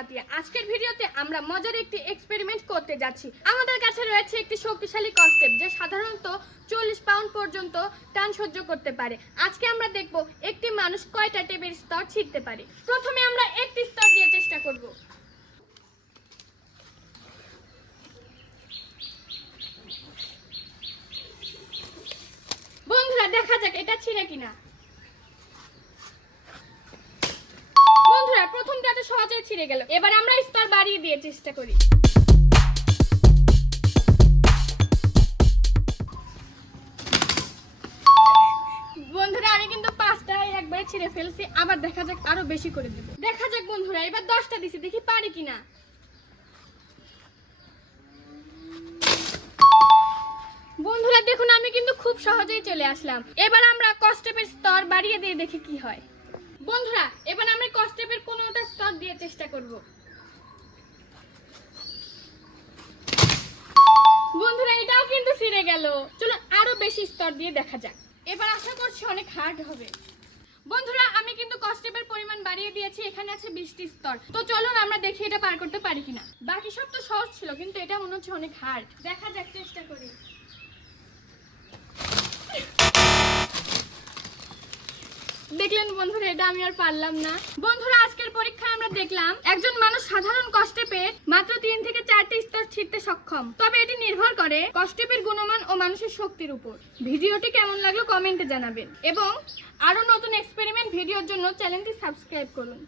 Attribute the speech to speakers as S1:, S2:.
S1: আতিয়া আজকের ভিডিওতে আমরা মজার একটি এক্সপেরিমেন্ট করতে যাচ্ছি। আমাদের কাছে রয়েছে একটি শক্তিশালী কস্টেপ যা সাধারণত চল্লিশ পাউন্ড পর্যন্ত টান সহ্য করতে পারে। আজকে আমরা দেখব একটি মানুষ কয়টা টেপের স্তর ছিঁড়তে পারে। প্রথমে আমরা একটি স্তর দিয়ে চেষ্টা করব। বন্ধুরা, দেখা যাক এটা ছিঁড়ে কিনা। সহজেই ছিঁড়ে গেল। এবার আমরা স্তর বাড়িয়ে দিয়ে চেষ্টা করি। বন্ধুরা, আমি কিন্তু পাঁচটা একবারে ছিঁড়ে ফেলছি। আবার দেখা যাক, আরও বেশি করে দেখা যাক বন্ধুরা, এবার দশটা দিছি, দেখি পারি কিনা। বন্ধুরা, দেখুন, আমি কিন্তু খুব সহজেই চলে আসলাম। এবার আমরা কস্টেপের স্তর বাড়িয়ে দিয়ে দেখি কি হয়। বন্ধুরা এবার আমরা কস্টেপের পনেরোটা স্তর দিয়ে চেষ্টা করব। বন্ধুরা, এটাও কিন্তু ফিরে গেল। চলো আরও বেশি স্তর দিয়ে দেখা যাক। এবার আশা করছি অনেক হার্ড হবে। বন্ধুরা, আমি কিন্তু কস্টেপের পরিমাণ বাড়িয়ে দিয়েছি, এখানে আছে বিশটি স্তর। তো চলুন আমরা দেখি এটা পার করতে পারি কিনা। বাকি সব তো সহজ ছিল, কিন্তু এটা মনে হচ্ছে অনেক হার্ড দেখা যাক, চেষ্টা করি। দেখলেন বন্ধুরা, এটা আমি আর পারলাম না। বন্ধুরা, আজকের পরীক্ষায় আমরা দেখলাম, একজন মানুষ সাধারণ কষ্টে মাত্র তিন থেকে চারটি স্তর ছিঁড়তে সক্ষম। তবে এটি নির্ভর করে কষ্টপের গুণমান ও মানুষের শক্তির উপর। ভিডিওটি কেমন লাগল কমেন্টে জানাবেন। এবং আরও নতুন এক্সপেরিমেন্ট ভিডিওর জন্য চ্যানেলটি সাবস্ক্রাইব করুন।